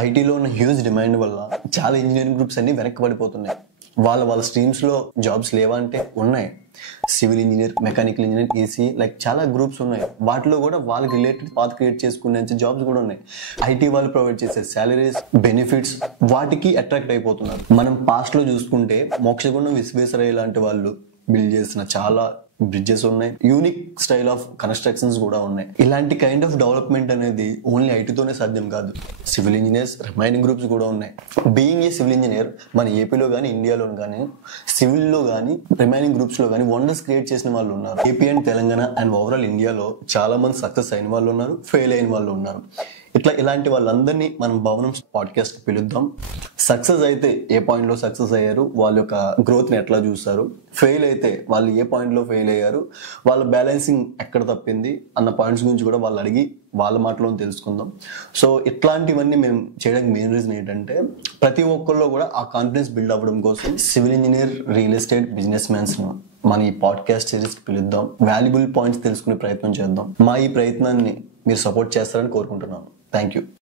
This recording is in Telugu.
ఐటీలో ఉన్న హ్యూజ్ డిమాండ్ వల్ల చాలా ఇంజనీరింగ్ గ్రూప్స్ అన్ని వెనక్కి పడిపోతున్నాయి. వాళ్ళ స్ట్రీమ్స్ లో జాబ్స్ లేవా అంటే ఉన్నాయి. Civil engineer, mechanical engineer, EC like చాలా గ్రూప్స్ ఉన్నాయి. వాటిలో కూడా వాళ్ళకి రిలేటెడ్ పాత్ క్రియేట్ చేసుకునే జాబ్స్ కూడా ఉన్నాయి. ఐటీ వాళ్ళు ప్రొవైడ్ చేసే సాలరీస్, బెనిఫిట్స్ వాటికి అట్రాక్ట్ అయిపోతున్నారు. మనం పాస్ట్ లో చూసుకుంటే మోక్షగుండం విశ్వేశ్వరయ్య లాంటి వాళ్ళు బిల్డ్ చేసిన చాలా బ్రిడ్జెస్ ఉన్నాయి. యూనిక్ స్టైల్ ఆఫ్ కన్స్ట్రక్షన్స్ కూడా ఉన్నాయి. ఇలాంటి కైండ్ ఆఫ్ డెవలప్మెంట్ అనేది ఓన్లీ ఐటీతోనే సాధ్యం కాదు. సివిల్ ఇంజనీర్స్, రిమైనింగ్ గ్రూప్స్ కూడా ఉన్నాయి. బీయింగ్ ఏ సివిల్ ఇంజనీర్ మన ఏపీలో కానీ ఇండియాలో కానీ సివిల్ లో కానీ రిమైనింగ్ గ్రూప్స్ లో కానీ వండర్స్ క్రియేట్ చేసిన వాళ్ళు ఉన్నారు. AP and Telangana and overall ఇండియాలో చాలా మంది సక్సెస్ అయిన వాళ్ళు ఉన్నారు, ఫెయిల్ అయిన వాళ్ళు ఉన్నారు. ఇలాంటి వాళ్ళందరినీ మనం భవనం పాడ్కాస్ట్ పిలుద్దాం. సక్సెస్ అయితే ఏ పాయింట్ లో సక్సెస్ అయ్యారు, వాళ్ళ యొక్క గ్రోత్ ని ఎట్లా చూస్తారు, ఫెయిల్ అయితే వాళ్ళు ఏ పాయింట్ లో ఫెయిల్ అయ్యారు, వాళ్ళ బ్యాలెన్సింగ్ ఎక్కడ తప్పింది అన్న పాయింట్స్ గురించి కూడా వాళ్ళు అడిగి వాళ్ళ మాటలో తెలుసుకుందాం. సో ఇట్లాంటివన్నీ మేము చేయడానికి మెయిన్ రీజన్ ఏంటంటే ప్రతి ఒక్కరిలో కూడా ఆ కాన్ఫిడెన్స్ బిల్డ్ అవ్వడం కోసం civil engineer, real estate business mans మన ఈ పాడ్కాస్ట్ సిరీస్ పిలుద్దాం. వాల్యుబుల్ పాయింట్స్ తెలుసుకునే ప్రయత్నం చేద్దాం. మా ఈ ప్రయత్నాన్ని మీరు సపోర్ట్ చేస్తారని కోరుకుంటున్నాను. Thank you.